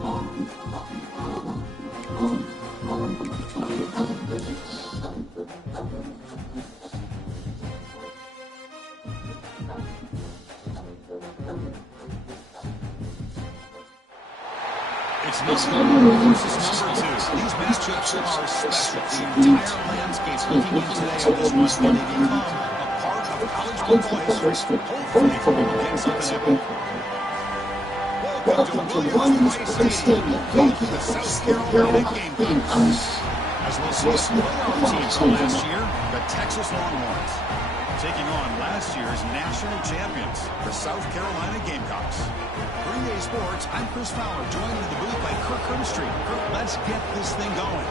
It's number 1 versus number 2. These matchups are special. The entire landscape looking in today on this one. They become a part of college football history. Hopefully, we'll get something epic. Welcome to Williams-Brice Stadium, home to the South Carolina Gamecocks. As we'll see, a playoff team from last year, the Texas Longhorns, taking on last year's national champions, the South Carolina Gamecocks. Green Day Sports, I'm Chris Fowler, joined in the booth by Kirk Herbstreit. Kirk, let's get this thing going.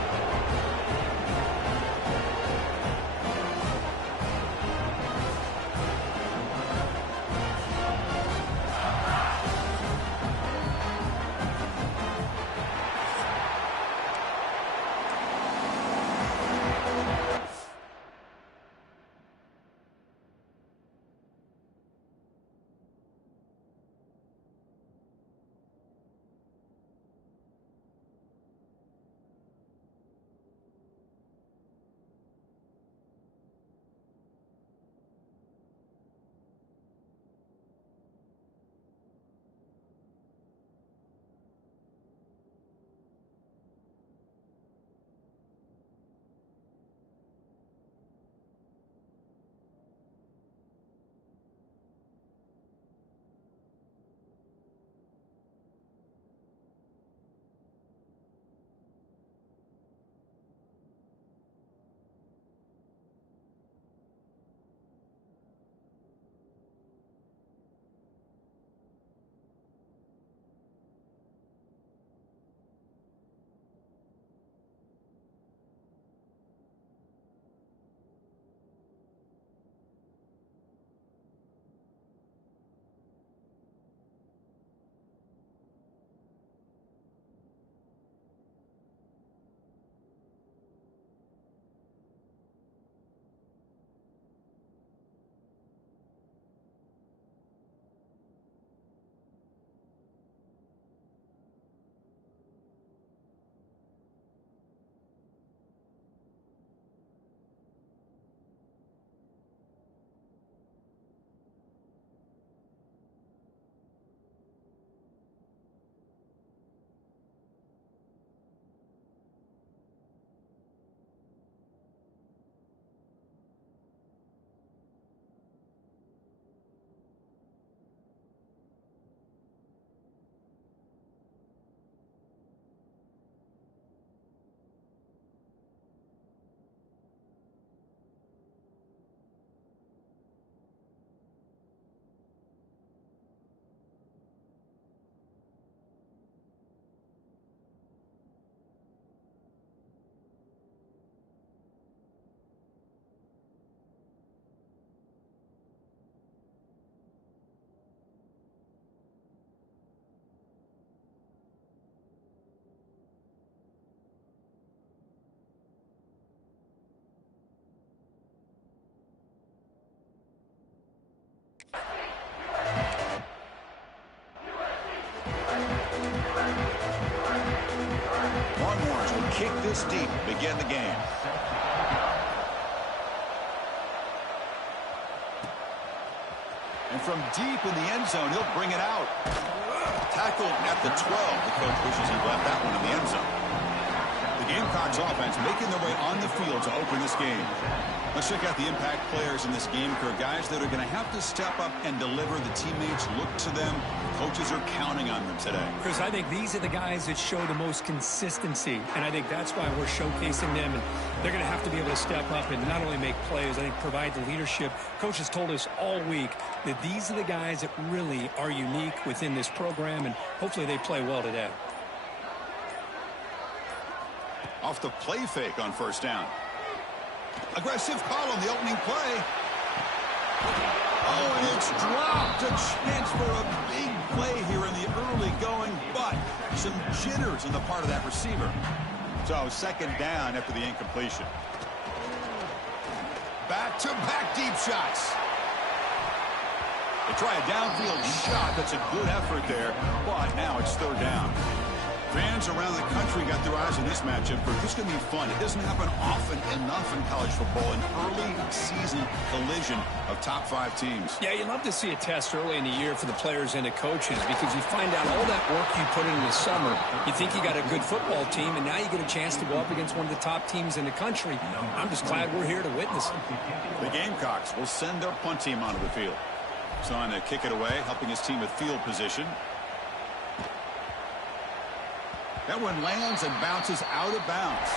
Longhorns will kick this deep, begin the game. And from deep in the end zone, he'll bring it out. Tackled at the 12. The coach wishes he left that one in the end zone. The Gamecocks offense making their way on the field to open this game. Let's check out the impact players in this game, Kirk. Guys that are going to have to step up and deliver. The teammates look to them. Coaches are counting on them today. Chris, I think these are the guys that show the most consistency, and I think that's why we're showcasing them. And they're going to have to be able to step up and not only make plays, I think provide the leadership. Coach has told us all week that these are the guys that really are unique within this program, and hopefully they play well today. Off the play fake on first down. Aggressive call on the opening play. Oh, and it's dropped. A chance for a big play here in the early going, but some jitters on the part of that receiver. So second down after the incompletion. Back-to-back deep shots. They try a downfield shot. That's a good effort there, but now it's third down. Fans around the country got their eyes on this matchup. This is going to be fun. It doesn't happen often enough in college football, an early season collision of top 5 teams. Yeah, you love to see a test early in the year for the players and the coaches because you find out all that work you put in the summer. You think you got a good football team, and now you get a chance to go up against one of the top teams in the country. I'm just glad we're here to witness it. The Gamecocks will send their punt team onto the field. He's on to kick it away, helping his team with field position. That one lands and bounces out of bounds.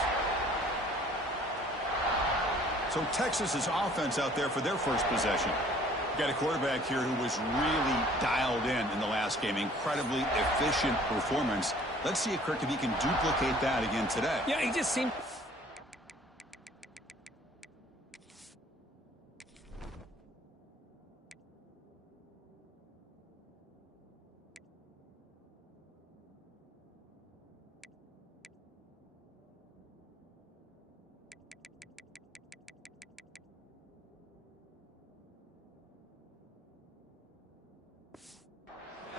So Texas's offense out there for their first possession. Got a quarterback here who was really dialed in the last game. Incredibly efficient performance. Let's see if he can duplicate that again today. Yeah, he just seemed...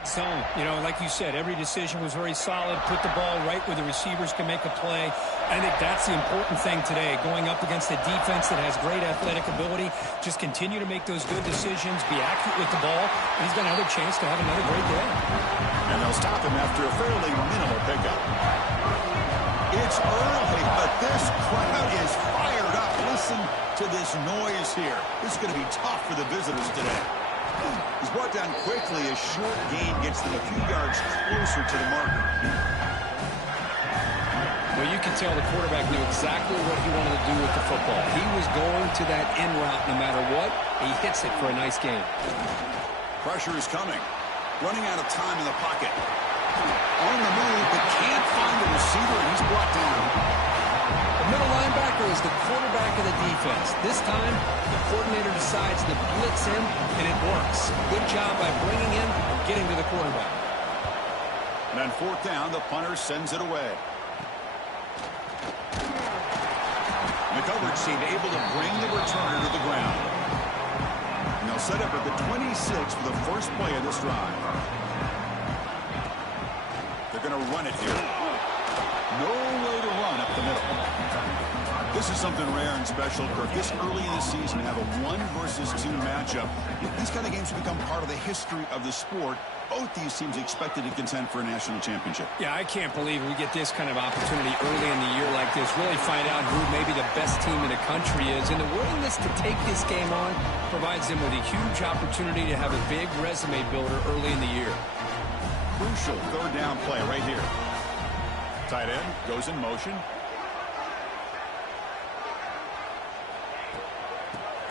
So, like you said, every decision was very solid. Put the ball right where the receivers can make a play. I think that's the important thing today. Going up against a defense that has great athletic ability, just continue to make those good decisions, be accurate with the ball, and he's got another chance to have another great day. And they'll stop him after a fairly minimal pickup. It's early, but this crowd is fired up. Listen to this noise here. This is going to be tough for the visitors today. He's brought down quickly. A short gain gets them a few yards closer to the marker. Well, you can tell the quarterback knew exactly what he wanted to do with the football. He was going to that in route no matter what. He hits it for a nice gain. Pressure is coming. Running out of time in the pocket. On the move, but can't find the receiver, and he's brought down. The middle linebacker is the quarterback of the defense. This time, the coordinator decides to blitz him, and it works. Good job by bringing him and getting to the quarterback. And on 4th down, the punter sends it away. And the coverage team able to bring the returner to the ground. And they'll set up at the 26 for the first play of this drive. They're going to run it here. No way to run up the middle. This is something rare and special, Kirk. This early in the season, have a 1 versus 2 matchup. These kind of games have become part of the history of the sport. Both these teams expected to contend for a national championship. Yeah, I can't believe we get this kind of opportunity early in the year like this. Really find out who maybe the best team in the country is. And the willingness to take this game on provides them with a huge opportunity to have a big resume builder early in the year. Crucial 3rd down play right here. Tight end goes in motion.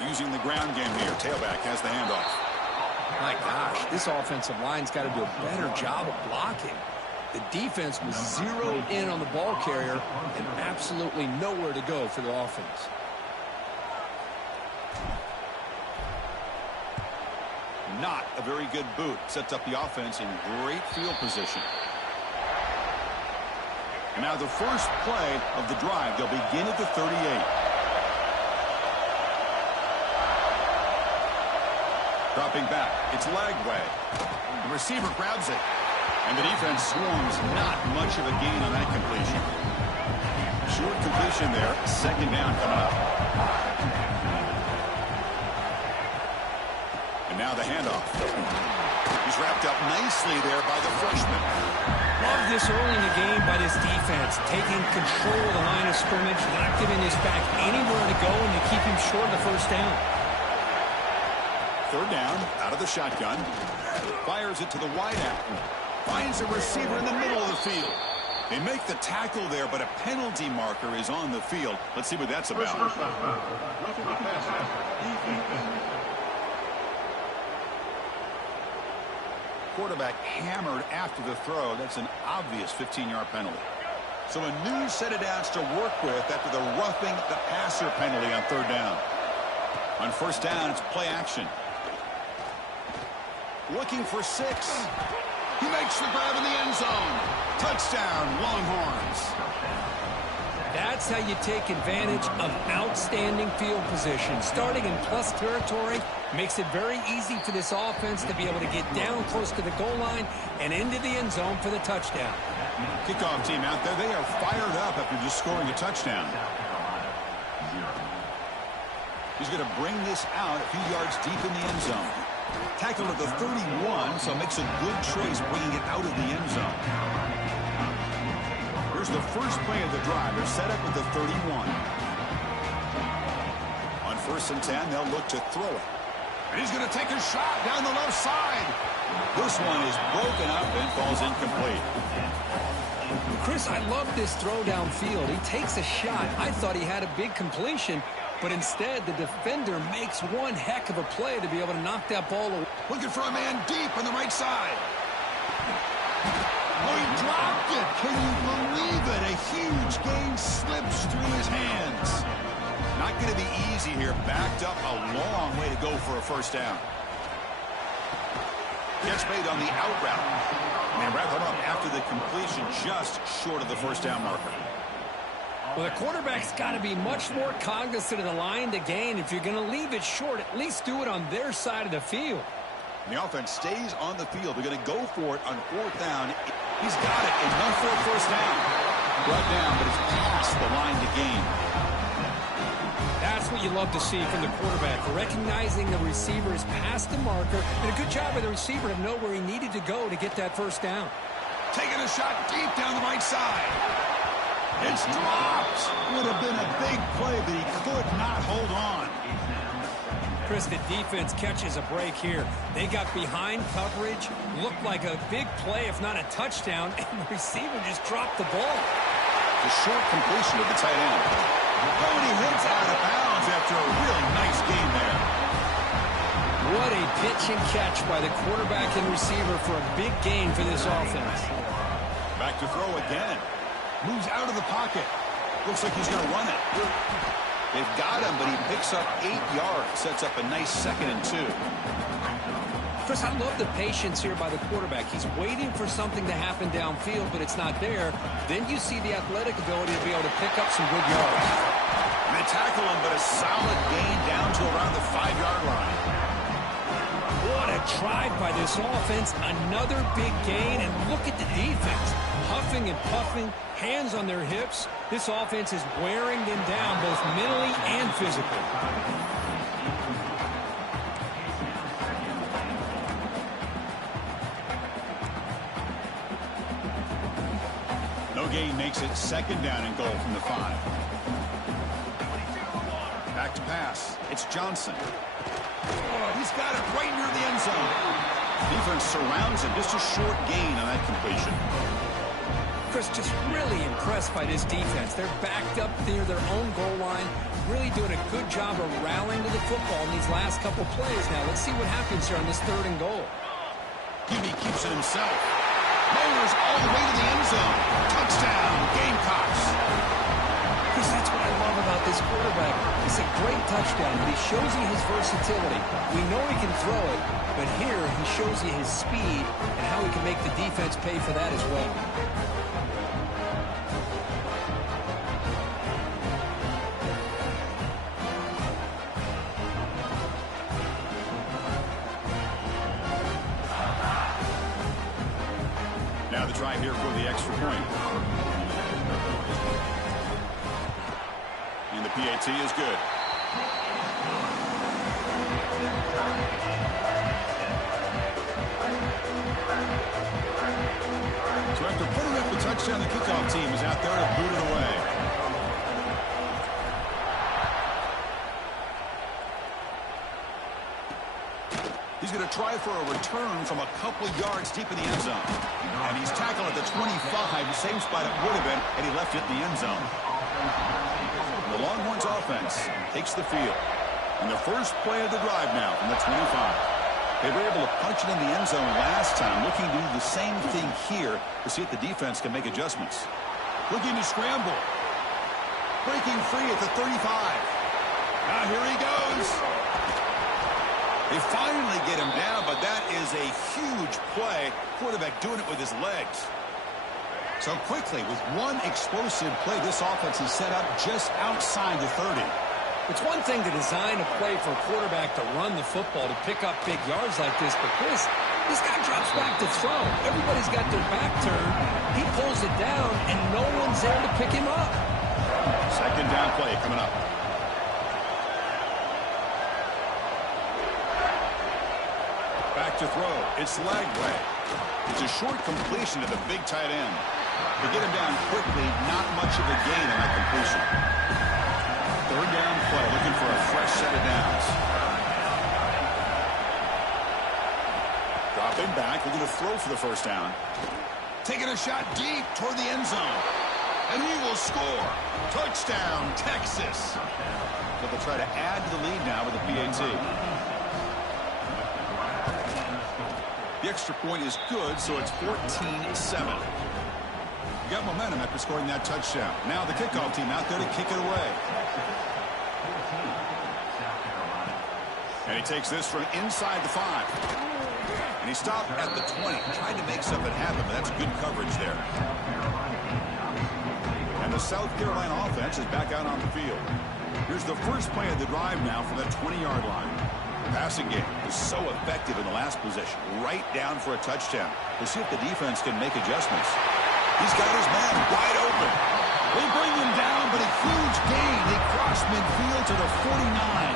Using the ground game here. Tailback has the handoff. My gosh, this offensive line's got to do a better job of blocking. The defense was zeroed in on the ball carrier and absolutely nowhere to go for the offense. Not a very good boot. Sets up the offense in great field position. And now the first play of the drive. They'll begin at the 38. Dropping back. It's Lagway. The receiver grabs it. And the defense swarms. Not much of a gain on that completion. Short completion there. 2nd down coming up. And now the handoff. He's wrapped up nicely there by the freshman. Love this early in the game by this defense. Taking control of the line of scrimmage. Not giving this back anywhere to go and to keep him short of the 1st down. 3rd down, out of the shotgun. Fires it to the wideout. Finds a receiver in the middle of the field. They make the tackle there, but a penalty marker is on the field. Let's see what that's about. Quarterback hammered after the throw. That's an obvious 15-yard penalty. So a new set of downs to work with after the roughing the passer penalty on 3rd down. On 1st down, it's play action. Looking for 6. He makes the grab in the end zone. Touchdown, Longhorns. That's how you take advantage of outstanding field position. Starting in plus territory makes it very easy for this offense to be able to get down close to the goal line and into the end zone for the touchdown. Kickoff team out there, they are fired up after just scoring a touchdown. He's going to bring this out a few yards deep in the end zone. Tackled at the 31, so makes a good trace bringing it out of the end zone. Here's the first play of the drive. They're set up at the 31. On 1st and 10, they'll look to throw it. And he's going to take a shot down the left side. This one is broken up and falls incomplete. Chris, I love this throw downfield. He takes a shot. I thought he had a big completion, but instead the defender makes one heck of a play to be able to knock that ball away. Looking for a man deep on the right side. Oh, he dropped it. Can you believe it? A huge gain slips through his hands. Not going to be easy here. Backed up a long way to go for a first down. Gets made on the out route. And they wrap it up after the completion just short of the first down marker. Well, the quarterback's got to be much more cognizant of the line to gain. If you're going to leave it short, at least do it on their side of the field. And the offense stays on the field. They're going to go for it on 4th down. He's got it. Enough for a first down. Brought down, but it's past the line to gain. That's what you love to see from the quarterback, recognizing the receiver is past the marker, and a good job by the receiver to know where he needed to go to get that first down. Taking a shot deep down the right side. It's dropped. Would have been a big play, but he could not hold on. Chris, the defense catches a break here. They got behind coverage, looked like a big play, if not a touchdown, and the receiver just dropped the ball. The short completion of the tight end. Oh, and he hits out of bounds after a really nice game there. What a pitch and catch by the quarterback and receiver for a big gain for this offense. Back to throw again. Moves out of the pocket. Looks like he's going to run it. They've got him, but he picks up 8 yards. Sets up a nice 2nd and 2. Chris, I love the patience here by the quarterback. He's waiting for something to happen downfield, but it's not there. Then you see the athletic ability to be able to pick up some good yards. And they tackle him, but a solid gain down to around the 5-yard line. What a drive by this offense. Another big gain, and look at the defense. Huffing and puffing, hands on their hips. This offense is wearing them down both mentally and physically. No gain makes it 2nd down and goal from the 5. Back to pass. It's Johnson. Oh, he's got it right near the end zone. Defense surrounds him. Just a short gain on that completion. Chris, just really impressed by this defense. They're backed up near their own goal line, really doing a good job of rallying to the football in these last couple plays. Now, let's see what happens here on this 3rd and goal. He keeps it himself. Motors all the way to the end zone. Touchdown, Gamecocks. Chris, that's what I love about this quarterback. It's a great touchdown, but he shows you his versatility. We know he can throw it, but here he shows you his speed and how he can make the defense pay for that as well. Now the try here for the extra point. And the PAT is good. So after putting up the touchdown, the kickoff team is out there to boot it away. He's going to try for a return from a couple of yards deep in the end zone. And he's tackled at the 25, same spot it would have been, and he left it in the end zone. The Longhorns offense takes the field. And the first play of the drive now from the 25. They were able to punch it in the end zone last time, looking to do the same thing here to see if the defense can make adjustments. Looking to scramble. Breaking free at the 35. Now here he goes. They finally get him down, but that is a huge play. Quarterback doing it with his legs. So quickly, with one explosive play, this offense is set up just outside the 30. It's one thing to design a play for a quarterback to run the football, to pick up big yards like this, but Chris, This guy drops back to throw. Everybody's got their back turned. He pulls it down, and no one's there to pick him up. Second down play coming up. Back to throw. It's Lagway. It's a short completion to the big tight end. To get him down quickly, not much of a gain on that completion. Third down play, looking for a fresh set of downs. Dropping back, looking to throw for the first down. Taking a shot deep toward the end zone. And he will score. Touchdown, Texas. So they'll try to add to the lead now with the PAT. The extra point is good, so it's 14-7. You got momentum after scoring that touchdown. Now the kickoff team out there to kick it away. And he takes this from inside the 5. And he stopped at the 20. Tried to make something happen, but that's good coverage there. And the South Carolina offense is back out on the field. Here's the first play of the drive now from the 20-yard line. The passing game is so effective in the last possession. Right down for a touchdown. We'll see if the defense can make adjustments. He's got his man wide open. They bring him down, but a huge gain. They cross midfield to the 49.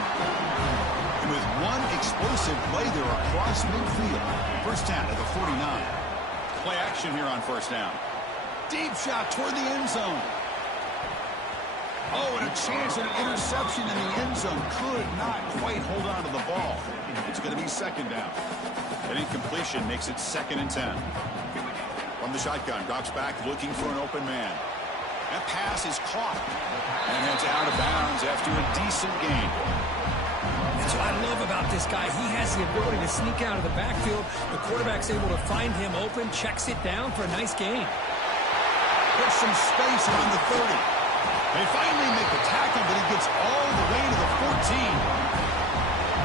And with one explosive play there across midfield. First down to the 49. Play action here on first down. Deep shot toward the end zone. Oh, and a chance at an interception in the end zone. Could not quite hold on to the ball. It's going to be second down. An incompletion makes it 2nd and 10. From the shotgun, drops back looking for an open man. That pass is caught and heads out of bounds after a decent gain. That's what I love about this guy. He has the ability to sneak out of the backfield. The quarterback's able to find him open, checks it down for a nice gain. There's some space around the 30. They finally make the tackle, but he gets all the way to the 14.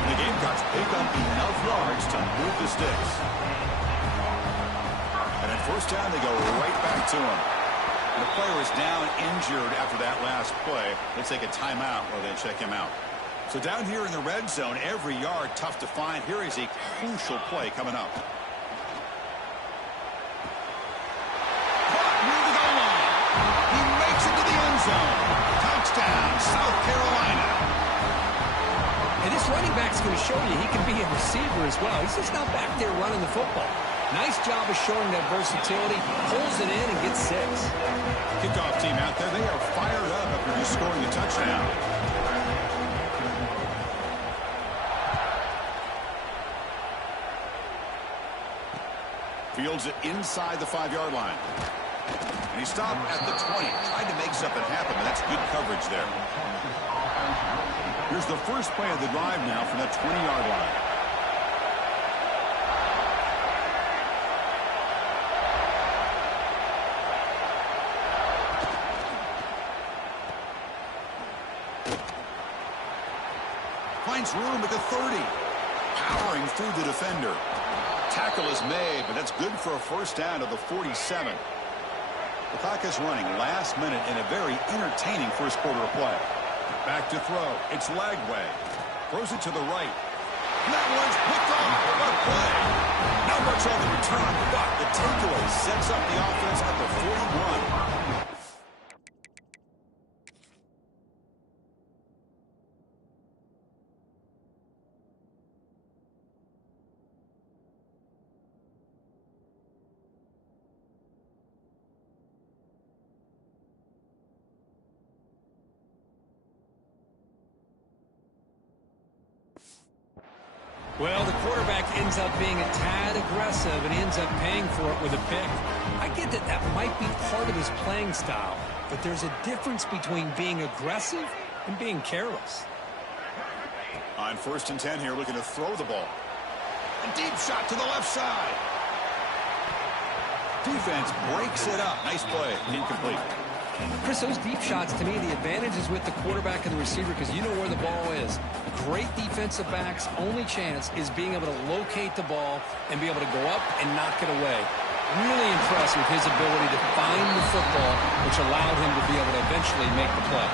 And the Gamecocks pick up enough yards to move the sticks. And at first down, they go right back to him. And the player is down injured after that last play. They take a timeout while they check him out. So down here in the red zone, every yard tough to find. Here is a crucial play coming up. Caught near the goal line. He makes it to the end zone. Touchdown, South Carolina. And this running back's going to show you he can be a receiver as well. He's just not back there running the football. Nice job of showing that versatility. Pulls it in and gets 6. Kickoff team out there, they are fired up after just scoring a touchdown. Fields it inside the 5-yard line. And he stopped at the 20. Tried to make something happen, but that's good coverage there. Here's the first play of the drive now from that 20-yard line. Finds room at the 30. Powering through the defender. Tackle is made, but that's good for a first down to the 47. The clock is running last minute in a very entertaining first quarter of play. Back to throw. It's Lagway. Throws it to the right. And that one's picked off. What a play. Not much on the return, but the takeaway sets up the offense at the 41. Well, the quarterback ends up being a tad aggressive, and he ends up paying for it with a pick. I get that that might be part of his playing style, but there's a difference between being aggressive and being careless. On 1st and 10 here, looking to throw the ball. A deep shot to the left side. Defense breaks it up. Nice play. Incomplete. Chris, those deep shots, to me, the advantage is with the quarterback and the receiver because you know where the ball is. Great defensive backs' only chance is being able to locate the ball and be able to go up and knock it away. Really impressed with his ability to find the football, which allowed him to be able to eventually make the play.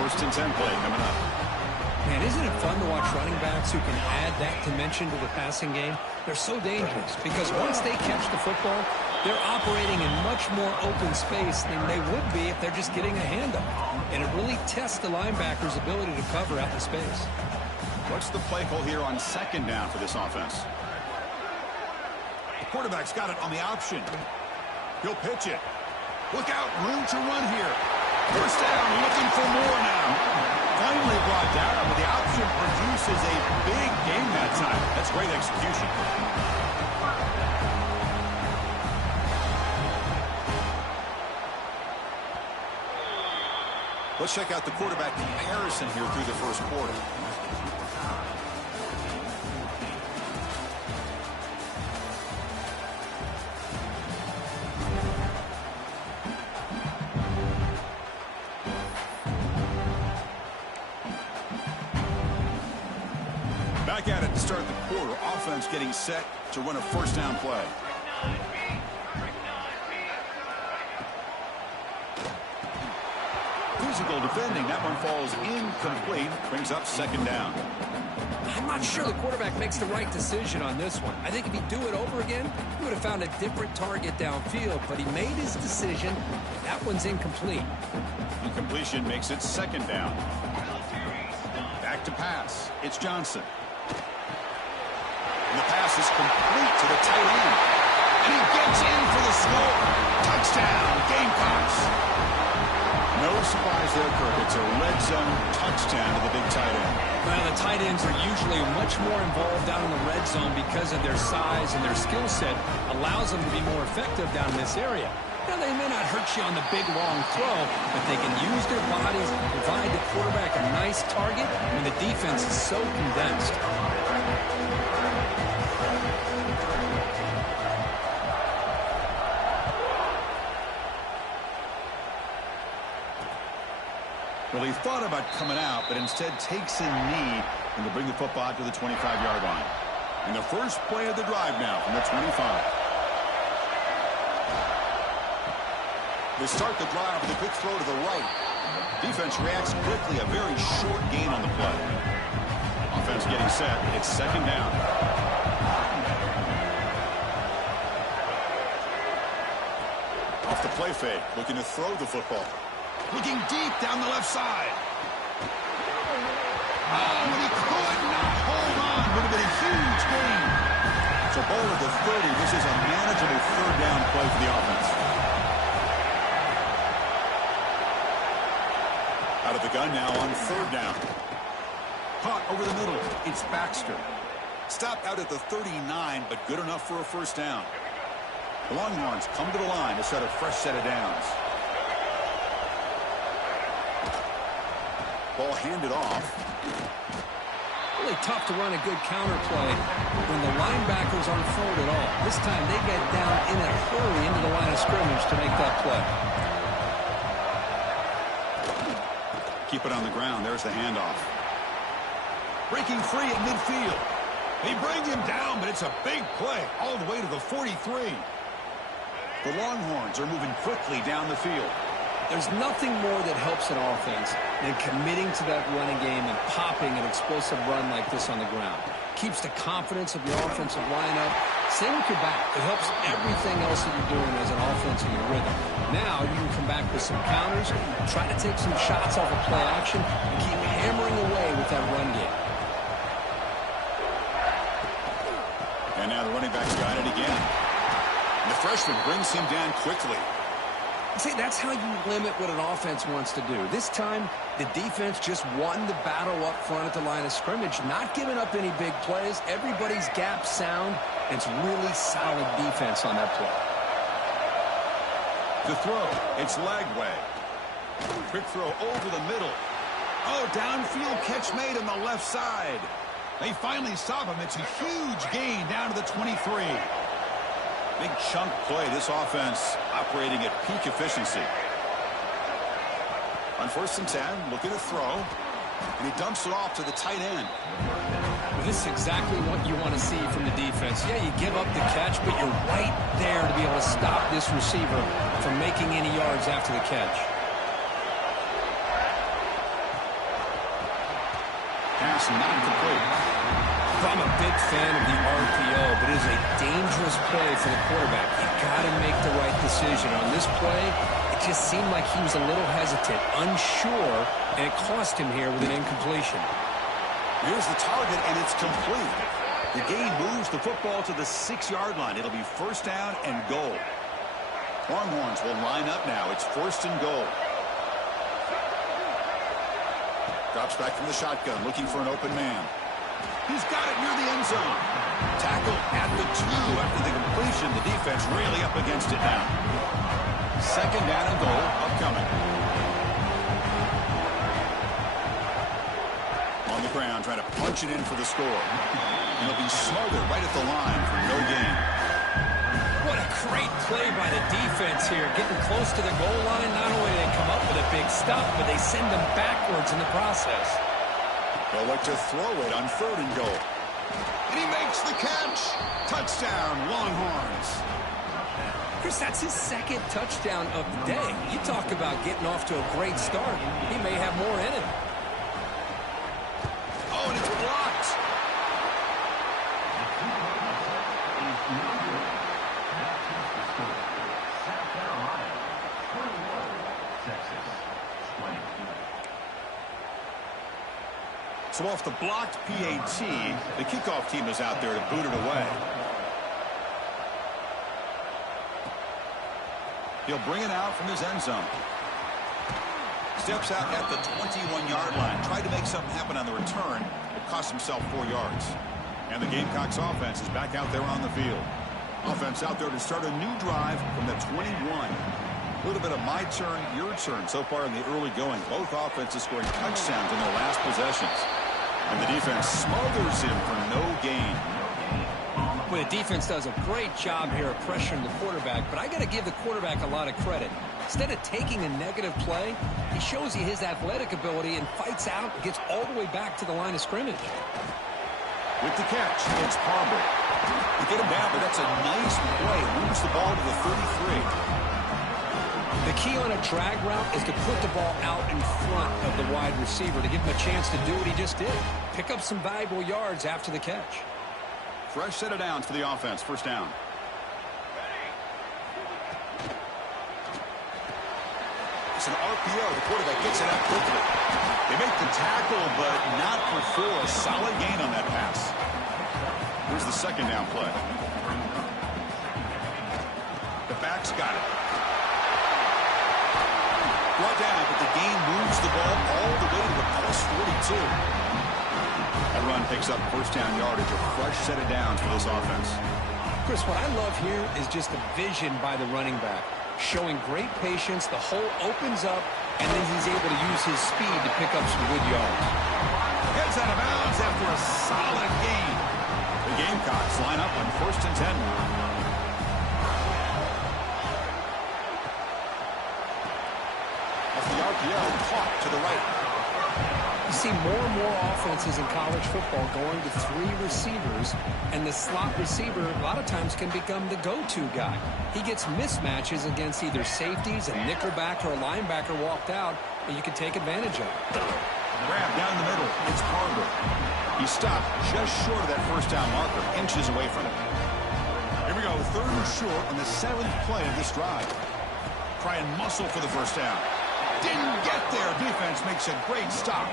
1st and 10 play coming up. Man, isn't it fun to watch running backs who can add that dimension to the passing game? They're so dangerous because once they catch the football, they're operating in much more open space than they would be if they're just getting a handoff. And it really tests the linebacker's ability to cover out the space. What's the play call here on second down for this offense? The quarterback's got it on the option. He'll pitch it. Look out, room to run here. First down, looking for more now. Finally brought down, but the option produces a big game that time. That's great execution. Let's check out the quarterback comparison here through the first quarter. Back at it to start the quarter. Offense getting set to run a first down play. Physical defending. That one falls incomplete. Brings up second down. I'm not sure the quarterback makes the right decision on this one. I think if he'd do it over again, he would have found a different target downfield, but he made his decision. That one's incomplete. Incompletion makes it second down. Back to pass. It's Johnson. And the pass is complete to the tight end. And he gets in for the score. Touchdown, Gamecocks. No surprise there, Kirk. It's a red zone touchdown to the big tight end. Well, the tight ends are usually much more involved down in the red zone because of their size and their skill set allows them to be more effective down in this area. Now, they may not hurt you on the big, long throw, but they can use their bodies and provide the quarterback a nice target when the defense is so condensed. Well, he thought about coming out, but instead takes a knee and to bring the football out to the 25-yard line. And the first play of the drive now from the 25. They start the drive with a quick throw to the right. Defense reacts quickly, a very short gain on the play. Offense getting set. It's second down. Off the play fake, looking to throw the football. Looking deep down the left side. Oh, and he could not hold on. Would have been a huge gain. So ball at the 30. This is a manageable third down play for the offense. Out of the gun now on third down. Caught over the middle. It's Baxter. Stopped out at the 39, but good enough for a first down. The Longhorns come to the line to set a fresh set of downs. Ball handed off. Really tough to run a good counter play when the linebackers aren't forward at all. This time they get down in a hurry into the line of scrimmage to make that play. Keep it on the ground. There's the handoff. Breaking free at midfield. They bring him down, but it's a big play all the way to the 43. The Longhorns are moving quickly down the field. There's nothing more that helps an offense than committing to that running game and popping an explosive run like this on the ground. Keeps the confidence of your offensive lineup. Same with your back. It helps everything else that you're doing as an offense in your rhythm. Now you can come back with some counters, try to take some shots off of play action, and keep hammering away with that run game. And now the running back's got it again. And the freshman brings him down quickly. See, that's how you limit what an offense wants to do. This time, the defense just won the battle up front at the line of scrimmage, not giving up any big plays. Everybody's gap sound. It's really solid defense on that play. The throw, it's Lagway. Quick throw over the middle. Oh, downfield catch made on the left side. They finally stop him. It's a huge gain down to the 23. Big chunk play. This offense operating at peak efficiency. On 1st and 10, looking to throw. And he dumps it off to the tight end. Well, this is exactly what you want to see from the defense. Yeah, you give up the catch, but you're right there to be able to stop this receiver from making any yards after the catch. Pass not complete. I'm a big fan of the RPO, but it is a dangerous play for the quarterback. You got to make the right decision. On this play, it just seemed like he was a little hesitant, unsure, and it cost him here with an incompletion. Here's the target, and it's complete. The game moves the football to the 6-yard line. It'll be first down and goal. Longhorns will line up now. It's first and goal. Drops back from the shotgun, looking for an open man. He's got it near the end zone. Tackle at the 2 after the completion. The defense really up against it now. Second down and goal upcoming. On the ground, trying to punch it in for the score. And he'll be smothered right at the line for no gain. What a great play by the defense here. Getting close to the goal line, not only do they come up with a big stop, but they send them backwards in the process. They'll look to throw it on third and goal. And he makes the catch. Touchdown, Longhorns. Chris, that's his second touchdown of the day. You talk about getting off to a great start. He may have more in him. Oh, and it's blocked. So off the blocked PAT, the kickoff team is out there to boot it away. He'll bring it out from his end zone. Steps out at the 21-yard line. Tried to make something happen on the return, but cost himself 4 yards. And the Gamecocks offense is back out there on the field. Offense out there to start a new drive from the 21. A little bit of my turn, your turn so far in the early going. Both offenses scoring touchdowns in their last possessions. And the defense smothers him for no gain. Well, the defense does a great job here of pressuring the quarterback, but I got to give the quarterback a lot of credit. Instead of taking a negative play, he shows you his athletic ability and fights out and gets all the way back to the line of scrimmage. With the catch, it's Parber. To get him down, but that's a nice play. Moves the ball to the 33. The key on a drag route is to put the ball out in front of the wide receiver to give him a chance to do what he just did. Pick up some valuable yards after the catch. Fresh set of downs for the offense. First down. It's an RPO. The quarterback gets it out quickly. They make the tackle, but not for 4. A solid gain on that pass. Here's the second down play. The back's got it. Brought down, but the game moves the ball all the way to the plus 42. That run picks up first down yardage, a fresh set of downs for this offense. Chris, what I love here is just the vision by the running back. Showing great patience, the hole opens up, and then he's able to use his speed to pick up some good yards. Gets out of bounds after a solid gain. The Gamecocks line up on first and 10. Caught to the right. You see more and more offenses in college football going to 3 receivers, and the slot receiver a lot of times can become the go-to guy. He gets mismatches against either safeties, a nickelback, or a linebacker walked out, and you can take advantage of it. Grab down the middle. It's Parber. He stopped just short of that first down marker, inches away from it. Here we go, third and short on the 7th play of this drive. Try and muscle for the first down. Didn't get there. Defense makes a great stop.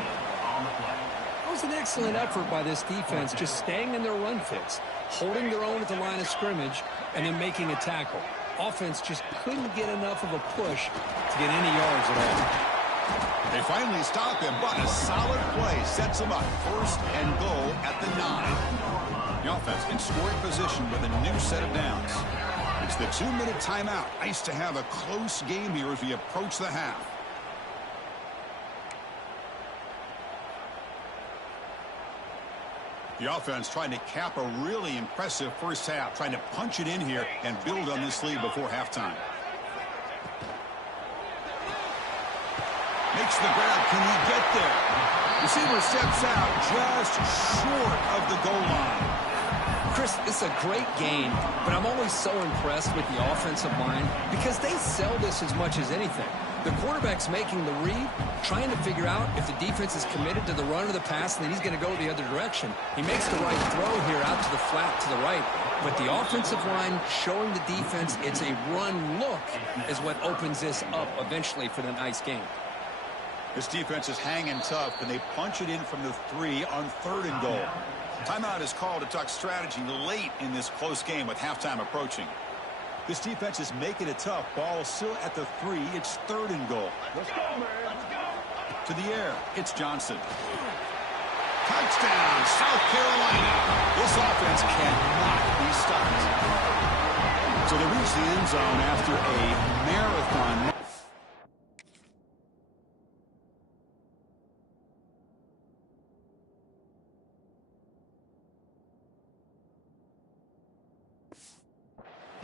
It was an excellent effort by this defense, just staying in their run fits, holding their own at the line of scrimmage, and then making a tackle. Offense just couldn't get enough of a push to get any yards at all. They finally stop him, but a solid play sets him up. First and goal at the 9. The offense in scoring position with a new set of downs. It's the 2-minute timeout. Nice to have a close game here as we approach the half. The offense trying to cap a really impressive first half, trying to punch it in here and build on this lead before halftime. Makes the grab. Can he get there? Receiver steps out just short of the goal line. Chris, it's a great game, but I'm always so impressed with the offensive line because they sell this as much as anything. The quarterback's making the read, trying to figure out if the defense is committed to the run or the pass, and then he's going to go the other direction. He makes the right throw here out to the flat to the right, but the offensive line showing the defense it's a run look is what opens this up eventually for the nice game. This defense is hanging tough, and they punch it in from the 3 on 3rd and goal. Timeout is called to talk strategy late in this close game with halftime approaching. This defense is making it tough. Ball still at the 3. It's 3rd and goal. Let's go, man. Let's go. To the air. It's Johnson. Touchdown, South Carolina. This offense cannot be stopped. So they reach the end zone after a marathon.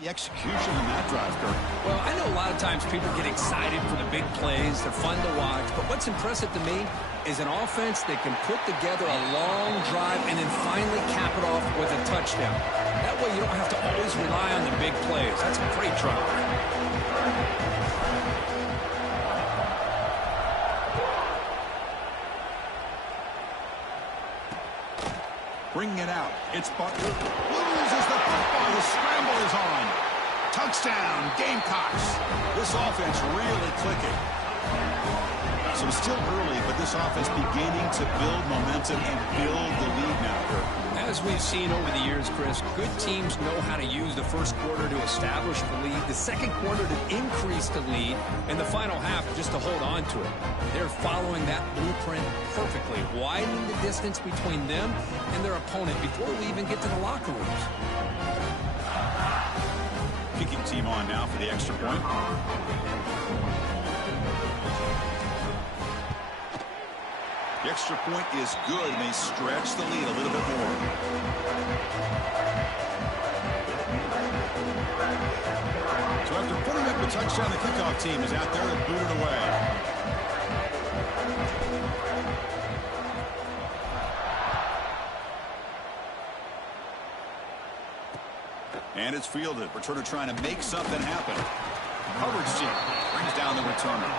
The execution in that drive, Kirk. Well, I know a lot of times people get excited for the big plays. They're fun to watch. But what's impressive to me is an offense that can put together a long drive and then finally cap it off with a touchdown. That way you don't have to always rely on the big plays. That's a great drive. Bringing it out. It's Butler. Loses the football. The scramble is on. Touchdown, Gamecocks. This offense really clicking. So it's still early, but this offense beginning to build momentum and build the lead now, Kirk. As we've seen over the years, Chris, good teams know how to use the first quarter to establish the lead, the second quarter to increase the lead, and the final half just to hold on to it. They're following that blueprint perfectly, widening the distance between them and their opponent before we even get to the locker rooms. Kicking team on now for the extra point. The extra point is good, and they stretch the lead a little bit more. So after putting up a touchdown, the kickoff team is out there and booted away. And it's fielded. Returner trying to make something happen. Coverage team brings down the returner.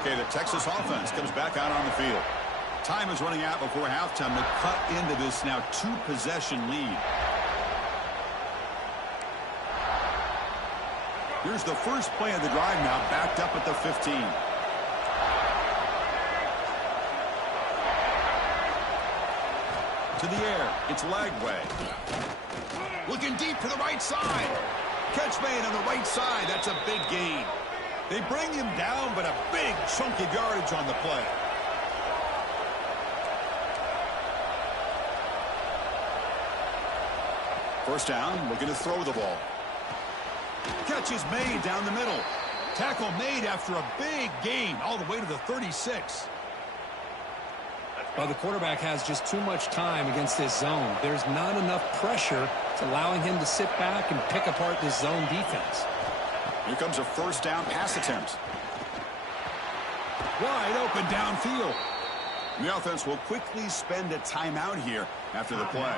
Okay, the Texas offense comes back out on the field. Time is running out before halftime to cut into this now 2-possession lead. Here's the first play of the drive now, backed up at the 15. To the air, it's Lagway. Looking deep to the right side. Catch made on the right side, that's a big gain. They bring him down, but a big chunk of yardage on the play. First down, looking to throw the ball. Catch is made down the middle. Tackle made after a big gain all the way to the 36. Well, the quarterback has just too much time against this zone. There's not enough pressure to allowing him to sit back and pick apart this zone defense. Here comes a first down pass attempt. Wide open downfield. The offense will quickly spend a timeout here after the play.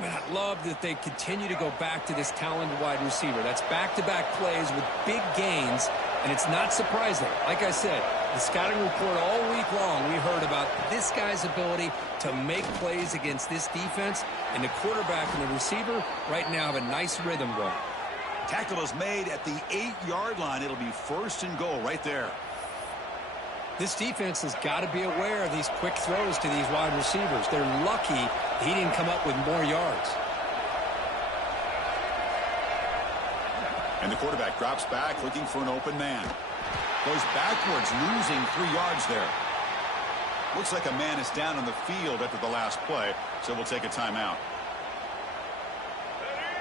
Man, I love that they continue to go back to this talented wide receiver. That's back-to-back plays with big gains, and it's not surprising. Like I said, the scouting report all week long, we heard about this guy's ability to make plays against this defense, and the quarterback and the receiver right now have a nice rhythm going. Tackle is made at the 8-yard line. It'll be first and goal right there. This defense has got to be aware of these quick throws to these wide receivers. They're lucky he didn't come up with more yards. And the quarterback drops back looking for an open man. Goes backwards, losing 3 yards there. Looks like a man is down on the field after the last play, so we'll take a timeout.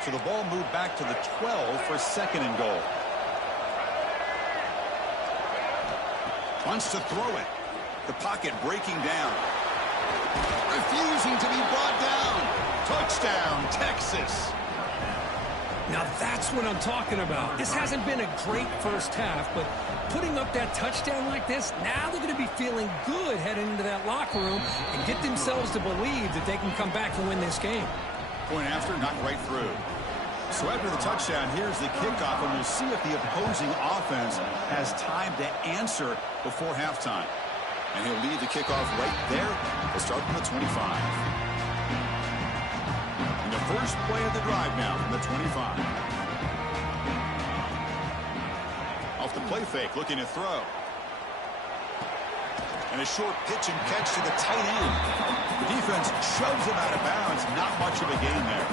So the ball moved back to the 12 for second and goal. Wants to throw it. The pocket breaking down. Refusing to be brought down. Touchdown, Texas. Now that's what I'm talking about. This hasn't been a great first half, but putting up that touchdown like this, now they're going to be feeling good heading into that locker room and get themselves to believe that they can come back and win this game. Point after, knocked right through. So after the touchdown, here's the kickoff, and we'll see if the opposing offense has time to answer before halftime. And he'll lead the kickoff right there. We'll start from the 25. And the first play of the drive now from the 25. Off the play fake, looking to throw. And a short pitch and catch to the tight end. The defense shoves him out of bounds. Not much of a gain there.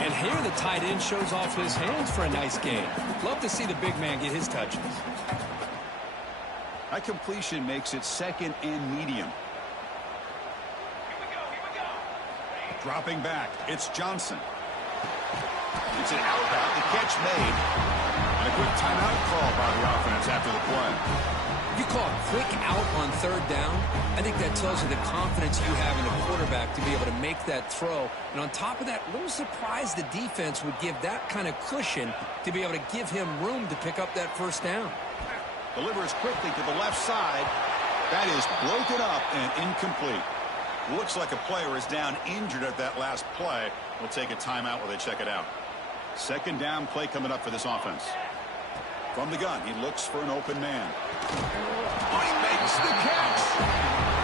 And here the tight end shows off his hands for a nice gain. Love to see the big man get his touches. That completion makes it second and medium. Dropping back, it's Johnson. It's an out route, the catch made. And a quick timeout call by the offense after the play. You call a quick out on third down, I think that tells you the confidence you have in a quarterback to be able to make that throw. And on top of that, a little surprised the defense would give that kind of cushion to be able to give him room to pick up that first down. Delivers quickly to the left side. That is broken up and incomplete. Looks like a player is down injured at that last play. We'll take a timeout while they check it out. Second down play coming up for this offense. From the gun, he looks for an open man. Oh, he makes the catch.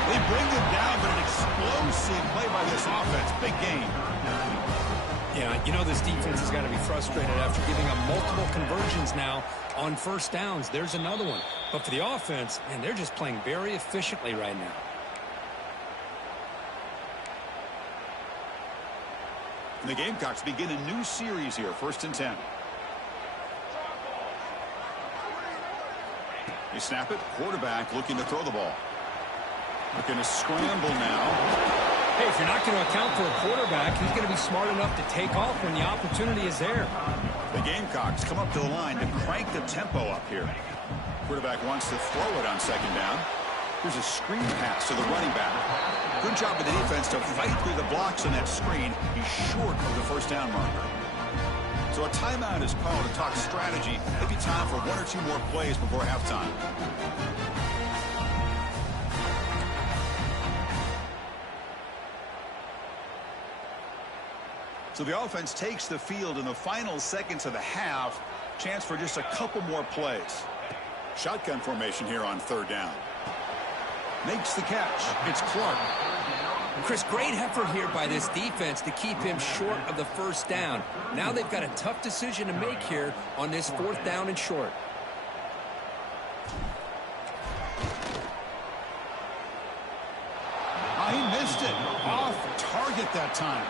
They bring him down, but an explosive play by this offense. Big game. Yeah, you know this defense has got to be frustrated after giving up multiple conversions now on first downs. There's another one. But for the offense, man, they're just playing very efficiently right now. And the Gamecocks begin a new series here, 1st and 10. They snap it. Quarterback looking to throw the ball. Looking to scramble now. Hey, if you're not going to account for a quarterback, he's going to be smart enough to take off when the opportunity is there. The Gamecocks come up to the line to crank the tempo up here. Quarterback wants to throw it on second down. Here's a screen pass to the running back. Good job of the defense to fight through the blocks on that screen. He's short of the first down marker. So a timeout is called to talk strategy. Maybe time for one or two more plays before halftime. So the offense takes the field in the final seconds of the half. Chance for just a couple more plays. Shotgun formation here on third down. Makes the catch. It's Clark. Chris, great effort here by this defense to keep him short of the first down. Now they've got a tough decision to make here on this 4th down and short. Oh, he missed it. Off target that time.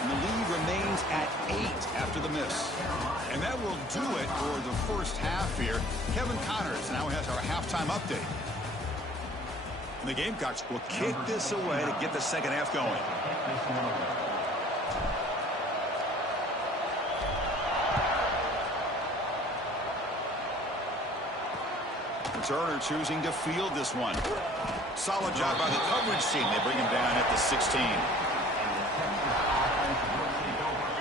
And the lead remains at 8 after the miss. And that will do it for the first half here. Kevin Connors now has our halftime update. And the Gamecocks will kick this away to get the second half going. Turner choosing to field this one. Solid job by the coverage team. They bring him down at the 16.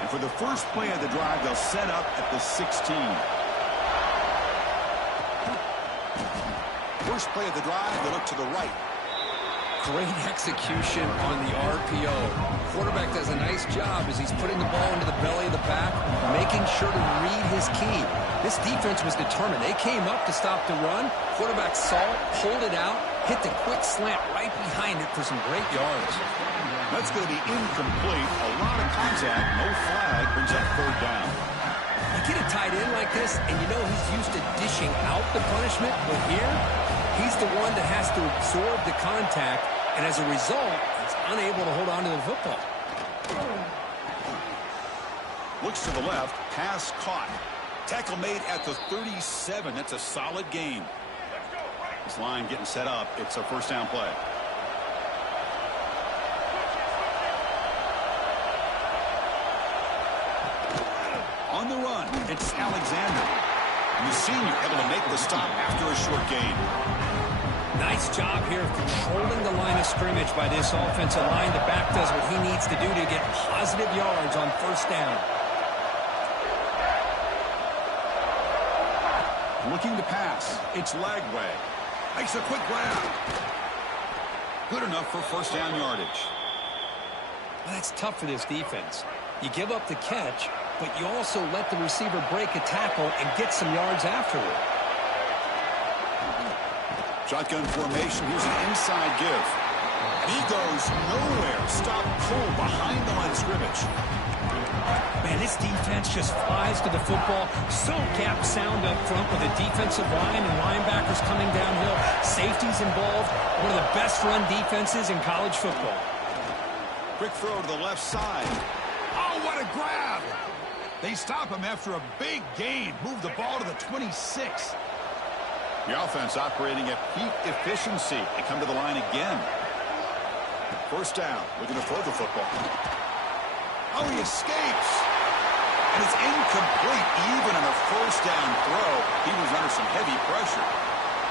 And for the first play of the drive, they'll set up at the 16. First play of the drive, they look to the right. Great execution on the RPO. Quarterback does a nice job as he's putting the ball into the belly of the pack, making sure to read his key. This defense was determined. They came up to stop the run. Quarterback saw it, pulled it out, hit the quick slant right behind it for some great yards. That's going to be incomplete. A lot of contact, no flag, brings up third down. You get a tight end like this, and you know he's used to dishing out the punishment, but here, he's the one that has to absorb the contact, and as a result, he's unable to hold on to the football. Looks to the left, pass caught. Tackle made at the 37. That's a solid gain. This line getting set up. It's a first down play. On the run, it's Alexander. And the senior able to make the stop after a short gain. Nice job here of controlling the line of scrimmage by this offensive line. The back does what he needs to do to get positive yards on first down. looking to pass. It's Lagway. Makes a quick grab. Good enough for first down yardage. Well, that's tough for this defense. You give up the catch, but you also let the receiver break a tackle and get some yards afterward. Shotgun formation. Here's an inside give. And he goes nowhere. Stop pull behind the line of scrimmage. Man, this defense just flies to the football. So gap sound up front with the defensive line and linebackers coming downhill. Safeties involved. One of the best run defenses in college football. Quick throw to the left side. Oh, what a grab! They stop him after a big gain. Move the ball to the 26. The offense operating at peak efficiency. They come to the line again. First down. Looking to throw the football. Oh, he escapes. And it's incomplete. Even on a first down throw, he was under some heavy pressure.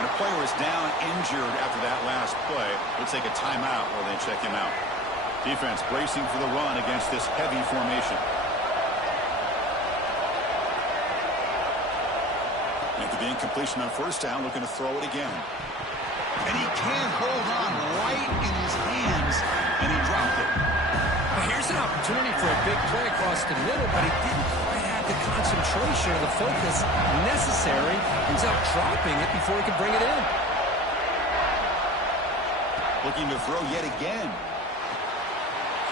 And a player is down injured after that last play. Let's take a timeout while they check him out. Defense bracing for the run against this heavy formation. After the incompletion on first down, looking to throw it again. And he can't hold on right in his hands, and he dropped it. Well, here's an opportunity for a big play across the middle, but he didn't quite have the concentration or the focus necessary. Ends up dropping it before he could bring it in. Looking to throw yet again.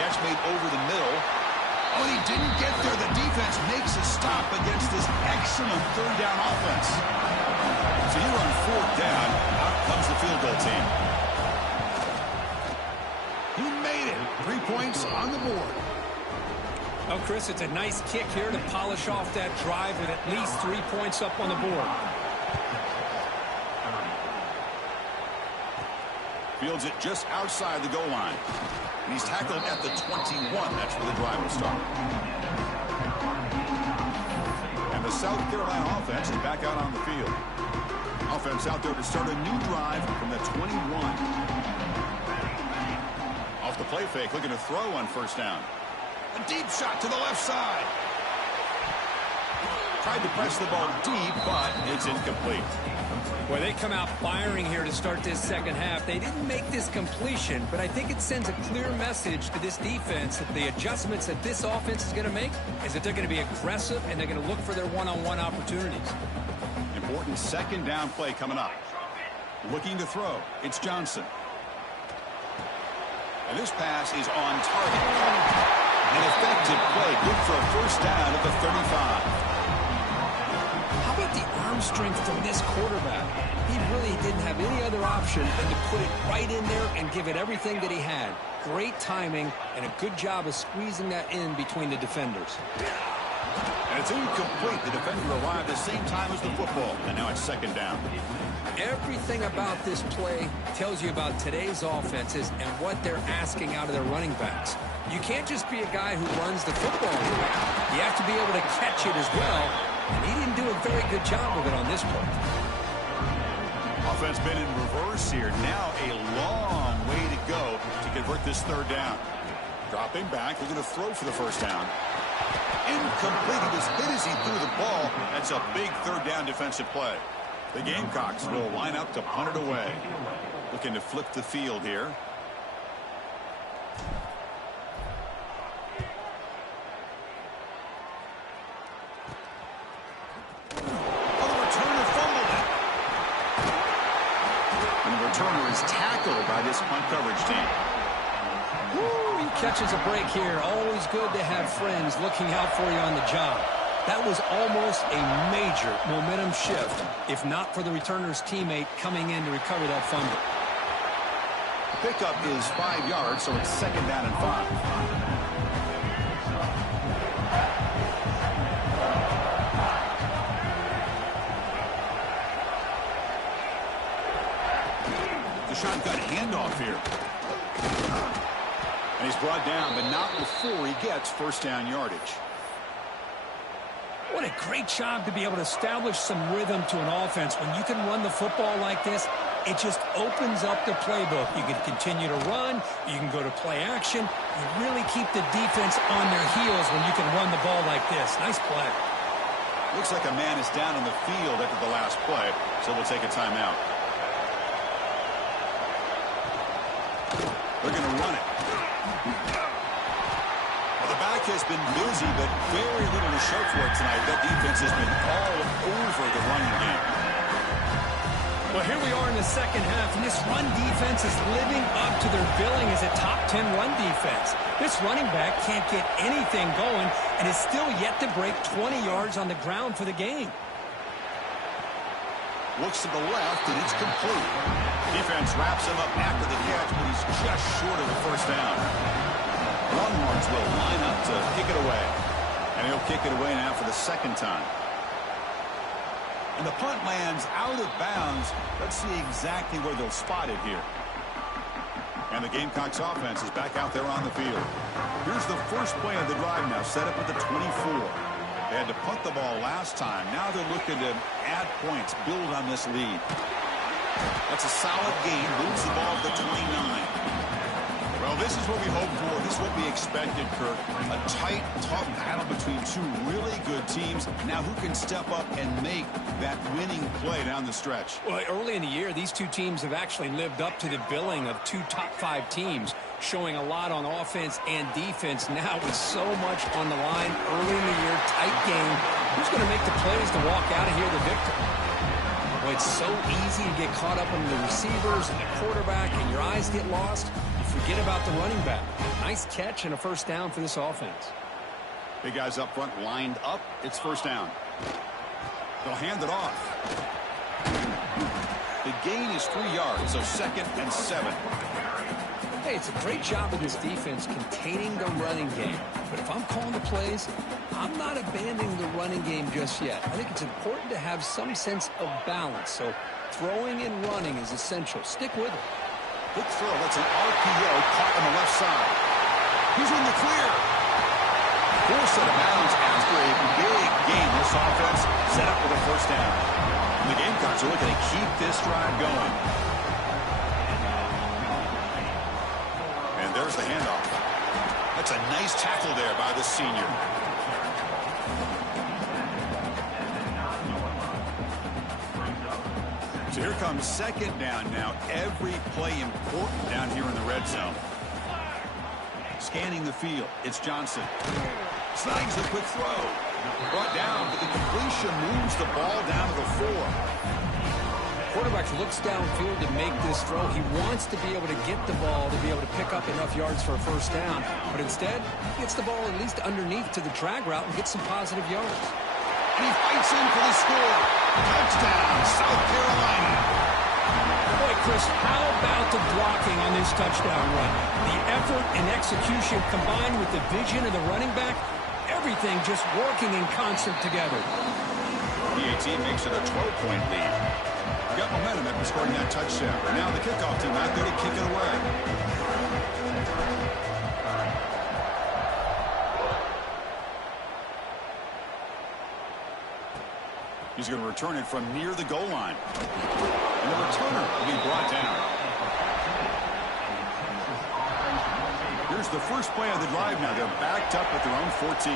Catch made over the middle. Oh, he didn't get there. The defense makes a stop against this excellent third down offense. So here on fourth down, out comes the field goal team. He made it. 3 points on the board. Oh, Chris, it's a nice kick here to polish off that drive with at least 3 points up on the board. Fields it just outside the goal line. And he's tackled at the 21. That's where the drive will start. And the South Carolina offense is back out on the field. Offense out there to start a new drive from the 21. Off the play fake, looking to throw on first down. A deep shot to the left side. Tried to press the ball deep, but it's incomplete. Well, they come out firing here to start this second half. They didn't make this completion, but I think it sends a clear message to this defense that the adjustments that this offense is going to make is that they're going to be aggressive and they're going to look for their one-on-one opportunities. Important second down play coming up. Looking to throw. It's Johnson. And this pass is on target. An effective play. Good for a first down at the 35. How about the arm strength from this quarterback? He really didn't have any other option than to put it right in there and give it everything that he had. Great timing and a good job of squeezing that in between the defenders. And it's incomplete. The defender arrived the same time as the football. And now it's second down. Everything about this play tells you about today's offenses and what they're asking out of their running backs. You can't just be a guy who runs the football. You have to be able to catch it as well. And he didn't do a very good job of it on this play. Offense been in reverse here. Now a long way to go to convert this third down. Dropping back, looking to throw for the first down. Incomplete. He was hit as he threw the ball. That's a big third down defensive play. The Gamecocks will line up to punt it away. Looking to flip the field here. Turner is tackled by this punt coverage team. Woo, he catches a break here. Always good to have friends looking out for you on the job. That was almost a major momentum shift, if not for the returner's teammate coming in to recover that fumble. The pickup is 5 yards, so it's second down and 5. Shotgun handoff here. And he's brought down, but not before he gets first down yardage. What a great job to be able to establish some rhythm to an offense. When you can run the football like this, it just opens up the playbook. You can continue to run. You can go to play action. You really keep the defense on their heels when you can run the ball like this. Nice play. Looks like a man is down on the field after the last play, so we'll take a timeout. They're going to run it. Well, the back has been busy, but very little to show for it tonight. That defense has been all over the running game. Well, here we are in the second half, and this run defense is living up to their billing as a top 10 run defense. This running back can't get anything going and is still yet to break 20 yards on the ground for the game. Looks to the left, and it's complete. Defense wraps him up after the catch, but he's just short of the first down. Longhorns will line up to kick it away. And he'll kick it away now for the second time. And the punt lands out of bounds. Let's see exactly where they'll spot it here. And the Gamecocks offense is back out there on the field. Here's the first play of the drive now, set up at the 24. They had to punt the ball last time. Now they're looking to add points, build on this lead. That's a solid gain. Moves the ball to the 29. Well, this is what we hoped for. This is what we expected, Kirk. A tight, tough battle between two really good teams. Now who can step up and make that winning play down the stretch? Well, early in the year, these two teams have actually lived up to the billing of two top-5 teams, showing a lot on offense and defense. Now with so much on the line early in the year, tight game. Who's going to make the plays to walk out of here the victor? Well, it's so easy to get caught up in the receivers and the quarterback, and your eyes get lost. Forget about the running back. Nice catch and a first down for this offense. Big guys up front lined up. It's first down. They'll hand it off. The gain is 3 yards, so 2nd and 7. Hey, it's a great job of this defense containing the running game. But if I'm calling the plays, I'm not abandoning the running game just yet. I think it's important to have some sense of balance. So throwing and running is essential. Stick with it. Quick throw. That's an RPO caught on the left side. He's in the clear. Forced out of bounds after a big gain. This offense set up with a first down. And the Gamecocks are looking to keep this drive going. And there's the handoff. That's a nice tackle there by the senior. So here comes second down now. Every play important down here in the red zone. Scanning the field. It's Johnson. Snags the quick throw. Brought down, but the completion moves the ball down to the 4. Quarterback looks downfield to make this throw. He wants to be able to get the ball to be able to pick up enough yards for a first down. But instead, he gets the ball at least underneath to the drag route and gets some positive yards. And he fights in for the score. Touchdown, South Carolina. Boy, Chris, how about the blocking on this touchdown run? The effort and execution combined with the vision of the running back, everything just working in concert together. The team makes it a 12-point lead. Got momentum after scoring that touchdown. Now the kickoff team out there to kick it away. He's going to return it from near the goal line. And the returner will be brought down. Here's the first play of the drive now. They're backed up at their own 14.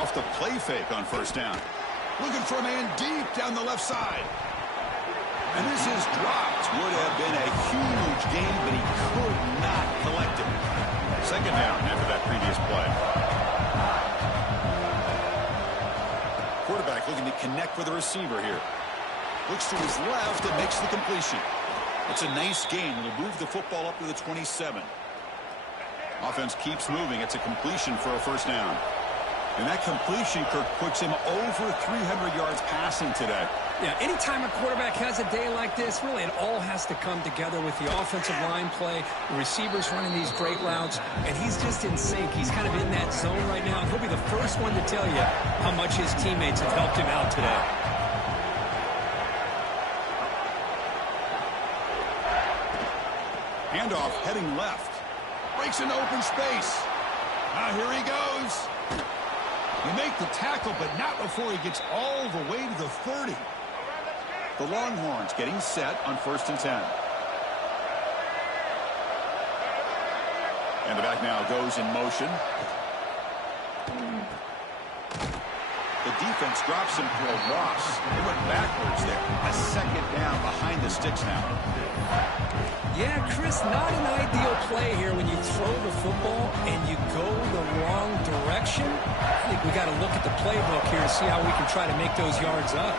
Off the play fake on first down. Looking for a man deep down the left side. And this is dropped. Would have been a huge gain, but he could not collect it. Second down after that previous play. Quarterback looking to connect with the receiver here. Looks to his left and makes the completion. It's a nice gain. It'll move the football up to the 27. Offense keeps moving. It's a completion for a first down. And that completion, Kirk, puts him over 300 yards passing today. Yeah, anytime a quarterback has a day like this, really it all has to come together with the offensive line play, the receivers running these great routes, and he's just in sync. He's kind of in that zone right now, and he'll be the first one to tell you how much his teammates have helped him out today. Handoff heading left. Breaks into open space. Now here he goes. You make the tackle, but not before he gets all the way to the 30. The Longhorns getting set on 1st and 10. And the back now goes in motion. The defense drops him for a loss. They went backwards there. A second down behind the sticks now. Yeah, Chris, not an ideal play here when you throw the football and you go the wrong direction. I think we got to look at the playbook here to see how we can try to make those yards up.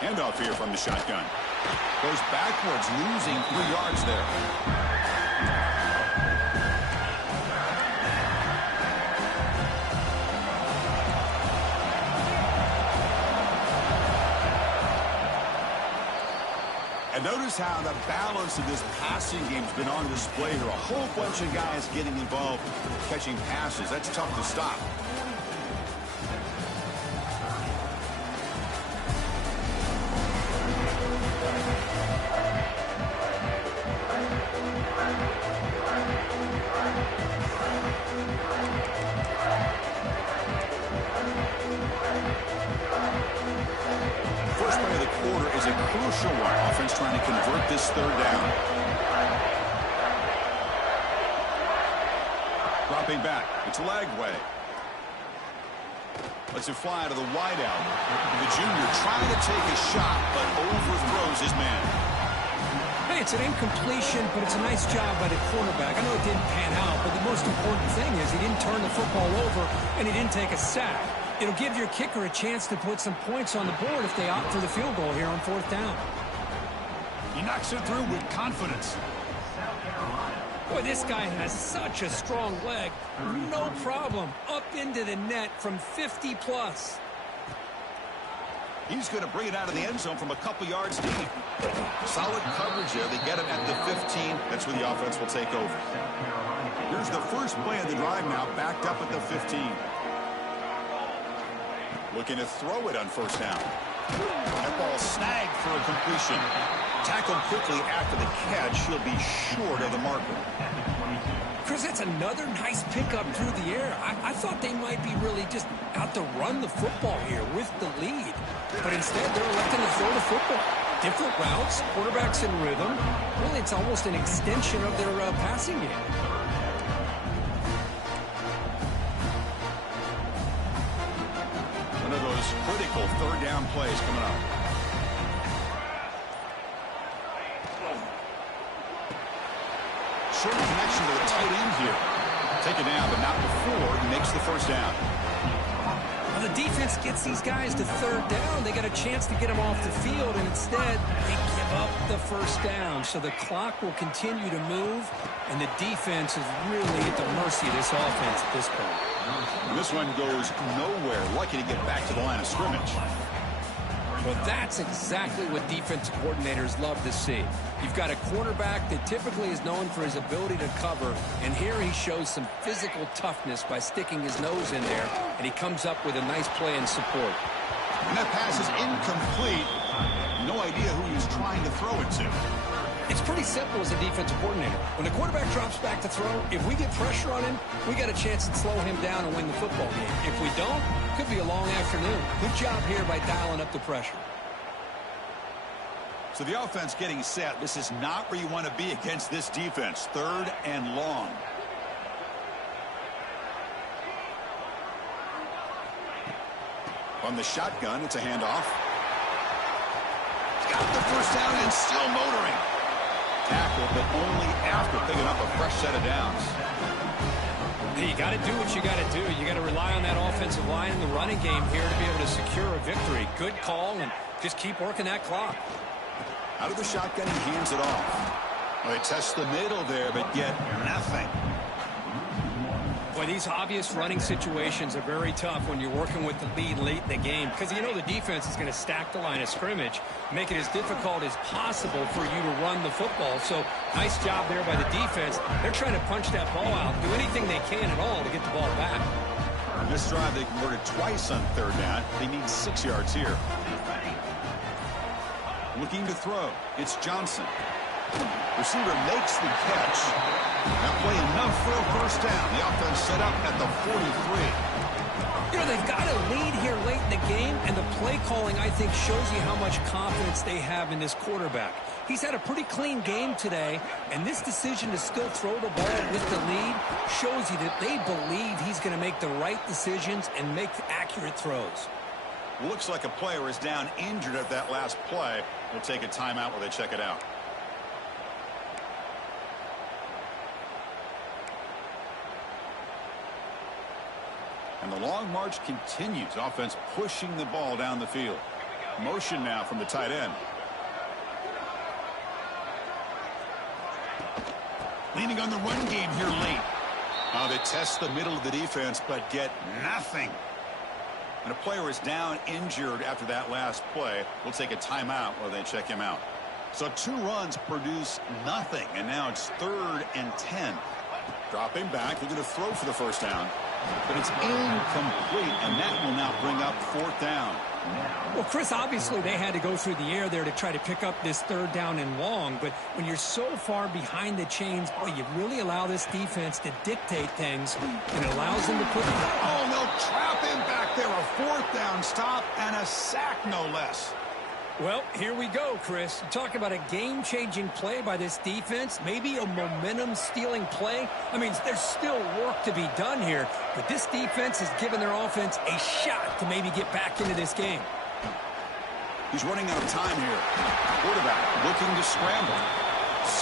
Handoff here from the shotgun. Goes backwards, losing 3 yards there. And notice how the balance of this passing game's been on display here. A whole bunch of guys getting involved catching passes. That's tough to stop. First play of the quarter is a crucial one. Offense trying to convert this third down. Dropping back. It's Lagway. Lets it fly to the wideout. The junior trying to take a shot, but overthrows his man. Hey, it's an incompletion, but it's a nice job by the quarterback. I know it didn't pan out, but the most important thing is he didn't turn the football over, and he didn't take a sack. It'll give your kicker a chance to put some points on the board if they opt for the field goal here on 4th down. He knocks it through with confidence. Boy, this guy has such a strong leg. No problem. Up into the net from 50 plus. He's going to bring it out of the end zone from a couple yards deep. Solid coverage there. They get him at the 15. That's where the offense will take over. Here's the first play of the drive now, backed up at the 15. Looking to throw it on 1st down. That ball snagged for a completion. Tackled quickly after the catch. He'll be short of the marker. Chris, that's another nice pickup through the air. I thought they might be really just out to run the football here with the lead. But instead, they're electing to throw the football. Different routes, quarterbacks in rhythm. Really, it's almost an extension of their passing game. One of those critical 3rd down plays coming up. Short connection to the tight end here. Take it down, but not before he makes the 1st down. Well, the defense gets these guys to 3rd down. They got a chance to get them off the field, and instead they give up the 1st down. So the clock will continue to move, and the defense is really at the mercy of this offense at this point. And this one goes nowhere. Lucky to get back to the line of scrimmage. Well, that's exactly what defensive coordinators love to see. You've got a quarterback that typically is known for his ability to cover, and here he shows some physical toughness by sticking his nose in there, and he comes up with a nice play in support. And that pass is incomplete. No idea who he was trying to throw it to. It's pretty simple as a defensive coordinator. When the quarterback drops back to throw, if we get pressure on him, we got a chance to slow him down and win the football game. If we don't, it could be a long afternoon. Good job here by dialing up the pressure. So the offense getting set. This is not where you want to be against this defense. 3rd and long. On the shotgun, it's a handoff. He's got the 1st down and still motoring. Tackle, but only after picking up a fresh set of downs. Hey, you got to do what you got to do. You got to rely on that offensive line in the running game here to be able to secure a victory. Good call, and just keep working that clock. Out of the shotgun, he hands it off. Well, they test the middle there, but get nothing. Boy, these obvious running situations are very tough when you're working with the lead late in the game, because you know the defense is going to stack the line of scrimmage, make it as difficult as possible for you to run the football. So nice job there by the defense. They're trying to punch that ball out, do anything they can at all to get the ball back. On this drive, they converted twice on 3rd down. They need 6 yards here. Looking to throw. It's Johnson. Receiver makes the catch. That play enough for a first down. The offense set up at the 43. You know, they've got a lead here late in the game, and the play calling, I think, shows you how much confidence they have in this quarterback. He's had a pretty clean game today, and this decision to still throw the ball with the lead shows you that they believe he's going to make the right decisions and make accurate throws. Looks like a player is down injured at that last play. We'll take a timeout while they check it out. And the long march continues. Offense pushing the ball down the field. Motion now from the tight end. Leaning on the run game here late. They test the middle of the defense, but get nothing. And a player is down injured after that last play. We'll take a timeout while they check him out. So 2 runs produce nothing. And now it's 3rd and 10. Dropping back. They're going to throw for the first down. But it's incomplete, and that will now bring up 4th down. Well, Chris, obviously they had to go through the air there to try to pick up this 3rd down and long, but when you're so far behind the chains, boy, you really allow this defense to dictate things, and it allows them to put it. Oh, they'll trap him back there. A 4th down stop and a sack, no less. Well, here we go, Chris. Talk about a game-changing play by this defense, maybe a momentum-stealing play. I mean, there's still work to be done here, but this defense has given their offense a shot to maybe get back into this game. He's running out of time here. Quarterback looking to scramble.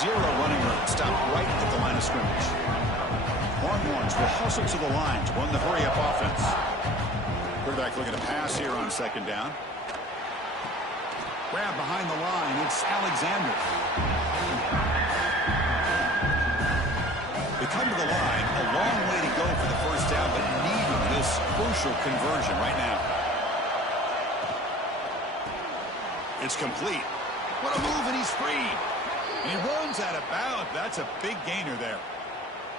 0 running room. Stop right at the line of scrimmage. Longhorns will hustle to the line to run the hurry-up offense. Quarterback looking to pass here on 2nd down. Grab behind the line. It's Alexander. They come to the line. A long way to go for the first down, but needing this crucial conversion right now. It's complete. What a move, and he's free. And he runs out of bounds. That's a big gainer there.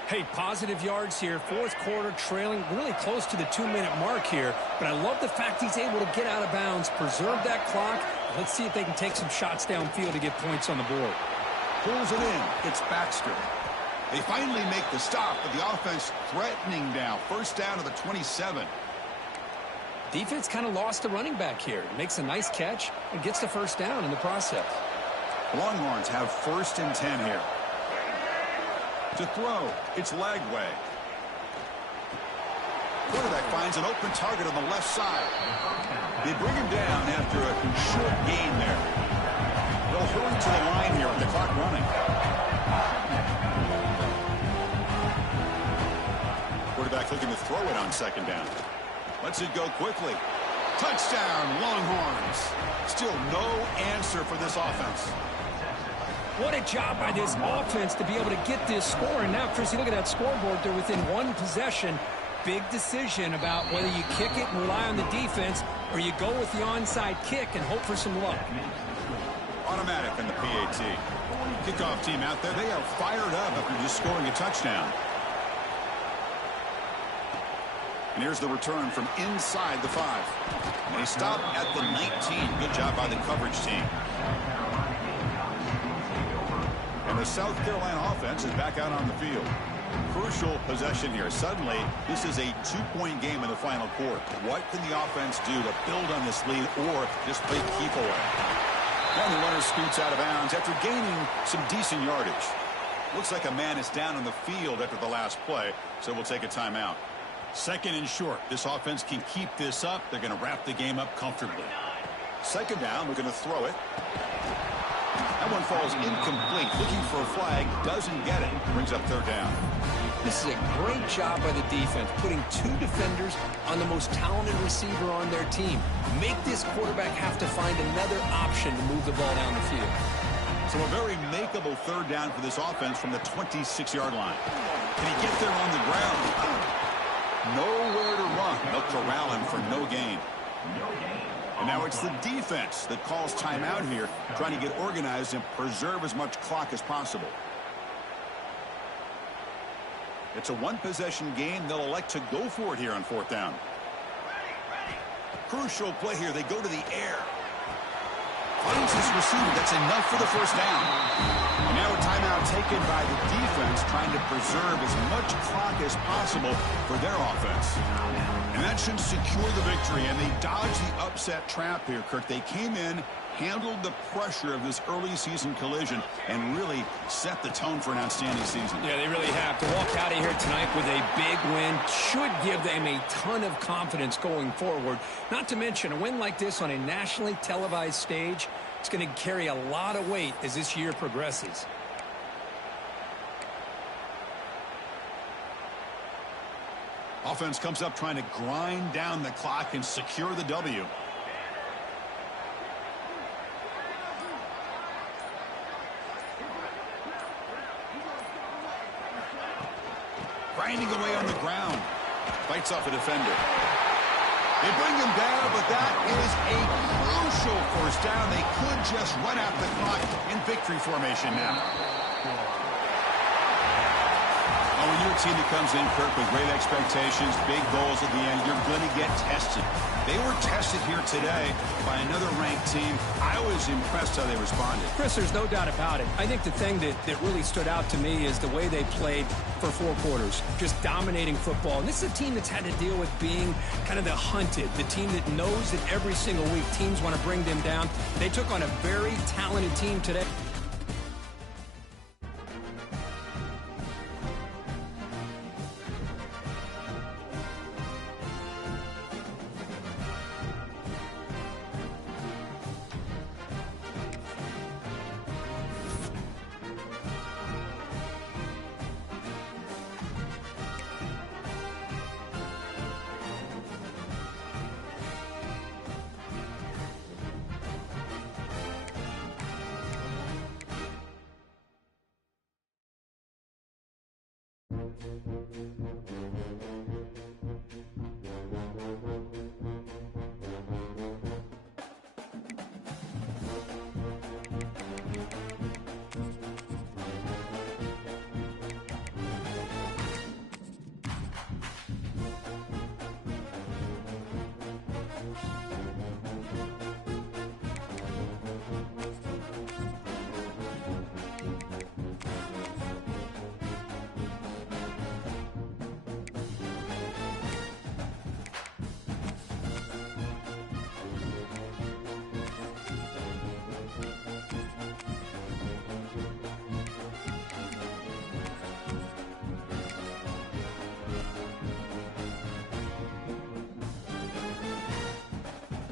Hey, positive yards here. 4th quarter trailing really close to the 2-minute mark here. But I love the fact he's able to get out of bounds, preserve that clock. Let's see if they can take some shots downfield to get points on the board. Pulls it in. It's Baxter. They finally make the stop, but the offense threatening now. First down to the 27. Defense kind of lost the running back here. Makes a nice catch and gets the first down in the process. Longhorns have 1st and 10 here. To throw, it's Lagway. Quarterback finds an open target on the left side. They bring him down after a short gain there. They'll hurry to the line here with the clock running. Quarterback looking to throw it on 2nd down. Lets it go quickly. Touchdown, Longhorns. Still no answer for this offense. What a job by this offense to be able to get this score. And now, Chris, you look at that scoreboard. They're within 1 possession. Big decision about whether you kick it and rely on the defense or you go with the onside kick and hope for some luck. Automatic in the PAT. Kickoff team out there. They are fired up after just scoring a touchdown. And here's the return from inside the 5. And they stop at the 19. Good job by the coverage team. And the South Carolina offense is back out on the field. Crucial possession here. Suddenly, this is a 2-point game in the final quarter. What can the offense do to build on this lead or just play keep away? And the runner scoots out of bounds after gaining some decent yardage. Looks like a man is down on the field after the last play, so we'll take a timeout. 2nd and short. This offense can keep this up. They're going to wrap the game up comfortably. 2nd down. We're going to throw it. That one falls incomplete. Looking for a flag. Doesn't get it. Brings up 3rd down. This is a great job by the defense, putting 2 defenders on the most talented receiver on their team. Make this quarterback have to find another option to move the ball down the field. So a very makeable 3rd down for this offense from the 26-yard line. Can he get there on the ground? Nowhere to run. They'll corral him for no gain. And now it's the defense that calls timeout here, trying to get organized and preserve as much clock as possible. It's a 1-possession game. They'll elect to go for it here on 4th down. Crucial play here. They go to the air. Finds his receiver. That's enough for the first down. And now a timeout taken by the defense, trying to preserve as much clock as possible for their offense. And that should secure the victory, and they dodged the upset trap here, Kirk. They came in, handled the pressure of this early season collision, and really set the tone for an outstanding season. Yeah, they really have. To walk out of here tonight with a big win should give them a ton of confidence going forward. Not to mention, a win like this on a nationally televised stage, it's going to carry a lot of weight as this year progresses. Offense comes up trying to grind down the clock and secure the W. Grinding away on the ground. Fights off a defender. They bring him down, but that is a crucial first down. They could just run out the clock in victory formation now. Oh, when you're a team that comes in, Kirk, with great expectations, big goals at the end, you're going to get tested. They were tested here today by another ranked team. I was impressed how they responded. Chris, there's no doubt about it. I think the thing that really stood out to me is the way they played for 4 quarters, just dominating football. And this is a team that's had to deal with being kind of the hunted, the team that knows that every single week teams want to bring them down. They took on a very talented team today.